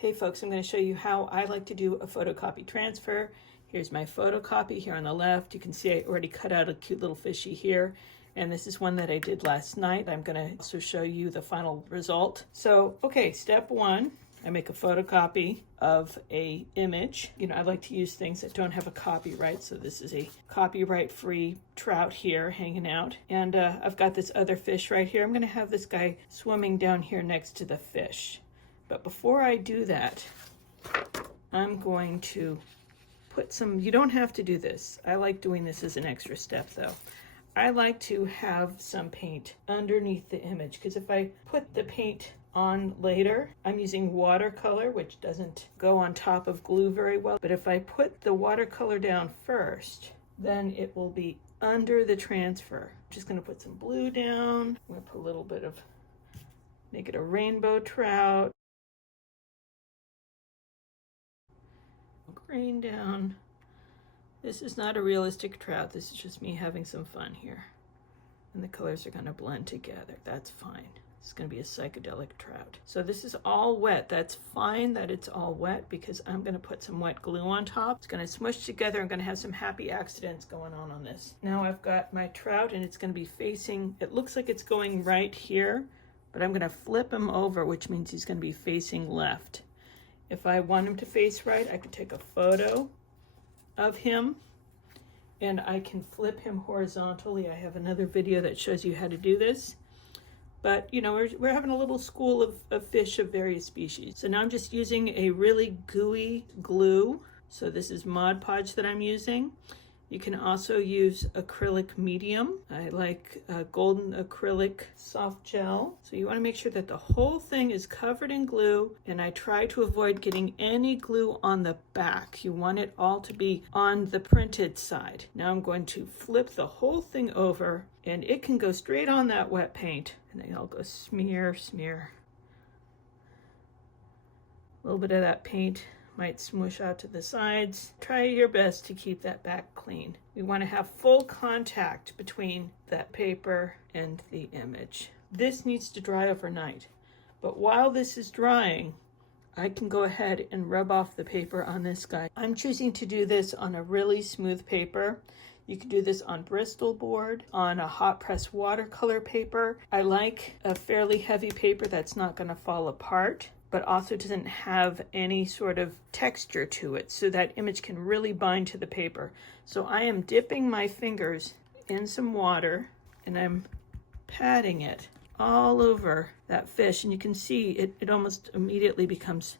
Hey folks, I'm going to show you how I like to do a photocopy transfer. Here's my photocopy here on the left. You can see I already cut out a cute little fishy here. And this is one that I did last night. I'm going to also show you the final result. So, okay, step one, I make a photocopy of a image. You know, I like to use things that don't have a copyright. So this is a copyright-free trout here hanging out. And I've got this other fish right here. I'm going to have this guy swimming down here next to the fish. But before I do that, I'm going to put some, you don't have to do this. I like doing this as an extra step though. I like to have some paint underneath the image because if I put the paint on later, I'm using watercolor, which doesn't go on top of glue very well. But if I put the watercolor down first, then it will be under the transfer. I'm just gonna put some blue down. I'm gonna put a little bit of, make it a rainbow trout. Green down. This is not a realistic trout. This is just me having some fun here. And the colors are going to blend together. That's fine. It's going to be a psychedelic trout. So this is all wet. That's fine that it's all wet because I'm going to put some wet glue on top. It's going to smush together. I'm going to have some happy accidents going on this. Now I've got my trout and it's going to be facing, it looks like it's going right here, but I'm going to flip him over, which means he's going to be facing left. If I want him to face right, I could take a photo of him and I can flip him horizontally. I have another video that shows you how to do this. But you know, we're having a little school of fish of various species. So now I'm just using a really gooey glue. So this is Mod Podge that I'm using. You can also use acrylic medium. I like golden acrylic soft gel. So you want to make sure that the whole thing is covered in glue, and I try to avoid getting any glue on the back. You want it all to be on the printed side. Now I'm going to flip the whole thing over, and it can go straight on that wet paint. And then I'll go smear, smear. A little bit of that paint might smoosh out to the sides. Try your best to keep that back clean. We want to have full contact between that paper and the image. This needs to dry overnight. But while this is drying, I can go ahead and rub off the paper on this guy. I'm choosing to do this on a really smooth paper. You can do this on Bristol board, on a hot press watercolor paper. I like a fairly heavy paper that's not going to fall apart, but also doesn't have any sort of texture to it, so that image can really bind to the paper. So I am dipping my fingers in some water and I'm patting it all over that fish, and you can see it almost immediately becomes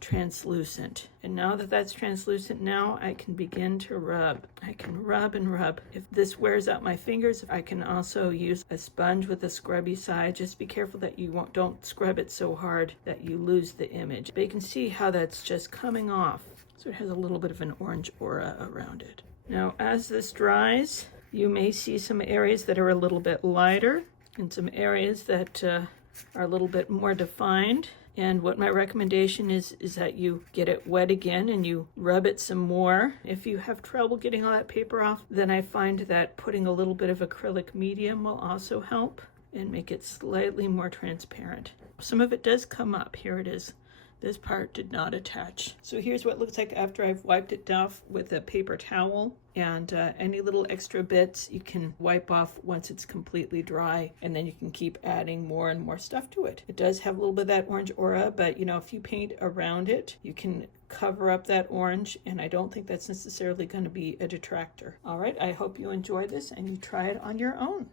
translucent. And now that that's translucent, now I can begin to rub. I can rub and rub. If this wears out my fingers, I can also use a sponge with a scrubby side. Just be careful that you don't scrub it so hard that you lose the image. But you can see how that's just coming off. So it has a little bit of an orange aura around it. Now as this dries, you may see some areas that are a little bit lighter and some areas that are a little bit more defined. And what my recommendation is that you get it wet again and you rub it some more. If you have trouble getting all that paper off, then I find that putting a little bit of acrylic medium will also help and make it slightly more transparent. Some of it does come up. Here it is. This part did not attach. So here's what it looks like after I've wiped it off with a paper towel. And any little extra bits you can wipe off once it's completely dry, and then you can keep adding more and more stuff to it. It does have a little bit of that orange aura, but you know, if you paint around it, you can cover up that orange, and I don't think that's necessarily going to be a detractor. All right, I hope you enjoy this and you try it on your own.